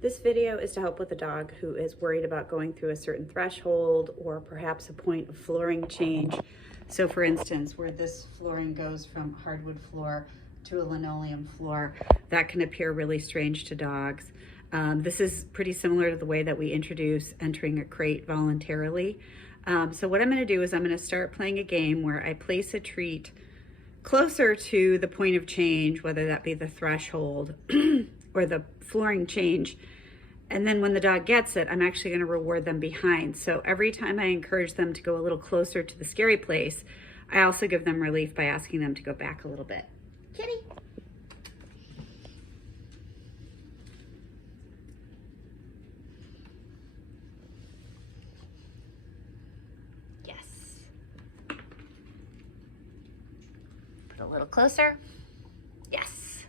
This video is to help with a dog who is worried about going through a certain threshold or perhaps a point of flooring change. So for instance, where this flooring goes from hardwood floor to a linoleum floor, that can appear really strange to dogs. This is pretty similar to the way that we introduce entering a crate voluntarily. So what I'm going to do is I'm going to start playing a game where I place a treat closer to the point of change, whether that be the threshold or the flooring change. And then when the dog gets it, I'm actually going to reward them behind. So every time I encourage them to go a little closer to the scary place, I also give them relief by asking them to go back a little bit. Kitty. Yes. Put a little closer. Yes.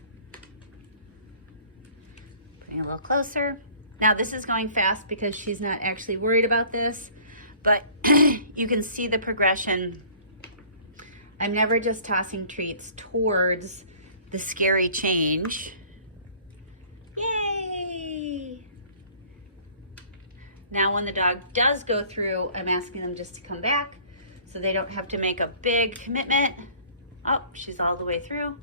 Putting a little closer. Now this is going fast because she's not actually worried about this, but you can see the progression. I'm never just tossing treats towards the scary change. Yay! Now when the dog does go through, I'm asking them just to come back so they don't have to make a big commitment. Oh, she's all the way through.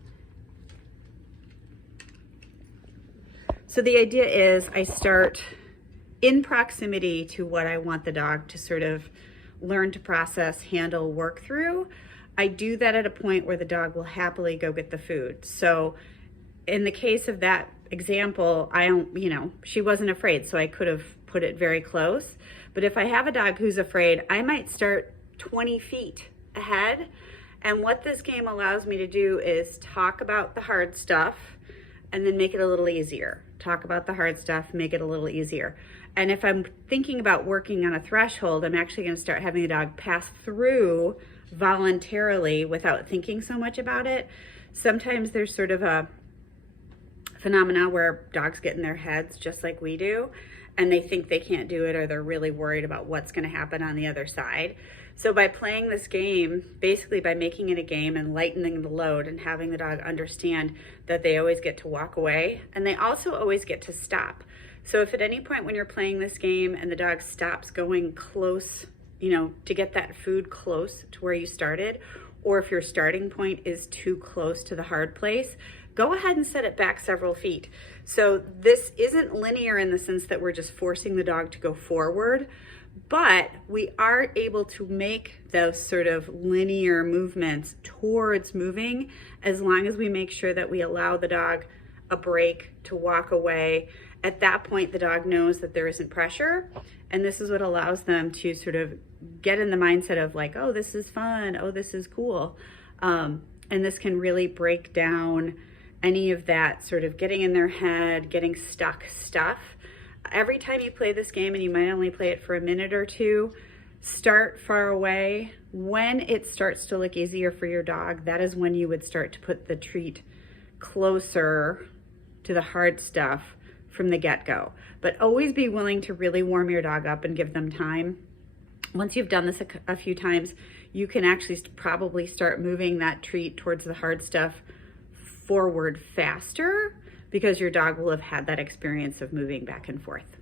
So the idea is I start in proximity to what I want the dog to sort of learn to process, handle, work through. I do that at a point where the dog will happily go get the food. So in the case of that example, she wasn't afraid, so I could have put it very close. But if I have a dog who's afraid, I might start 20 feet ahead. And what this game allows me to do is talk about the hard stuff and then make it a little easier. Talk about the hard stuff, make it a little easier. And if I'm thinking about working on a threshold, I'm actually going to start having the dog pass through voluntarily without thinking so much about it. Sometimes there's sort of a phenomena where dogs get in their heads just like we do, and they think they can't do it, or they're really worried about what's going to happen on the other side. So by playing this game, basically by making it a game and lightening the load and having the dog understand that they always get to walk away, and they also always get to stop. So if at any point when you're playing this game and the dog stops going close, to get that food close to where you started, or if your starting point is too close to the hard place, go ahead and set it back several feet. So this isn't linear in the sense that we're just forcing the dog to go forward, but we are able to make those sort of linear movements towards moving, as long as we make sure that we allow the dog a break to walk away. At that point, the dog knows that there isn't pressure, and this is what allows them to sort of get in the mindset of like, oh, this is fun, oh, this is cool. And this can really break down any of that sort of getting in their head, getting stuck stuff. Every time you play this game, and you might only play it for a minute or two, start far away. When it starts to look easier for your dog, that is when you would start to put the treat closer to the hard stuff from the get-go. But always be willing to really warm your dog up and give them time. Once you've done this a few times, you can actually probably start moving that treat towards the hard stuff forward faster, because your dog will have had that experience of moving back and forth.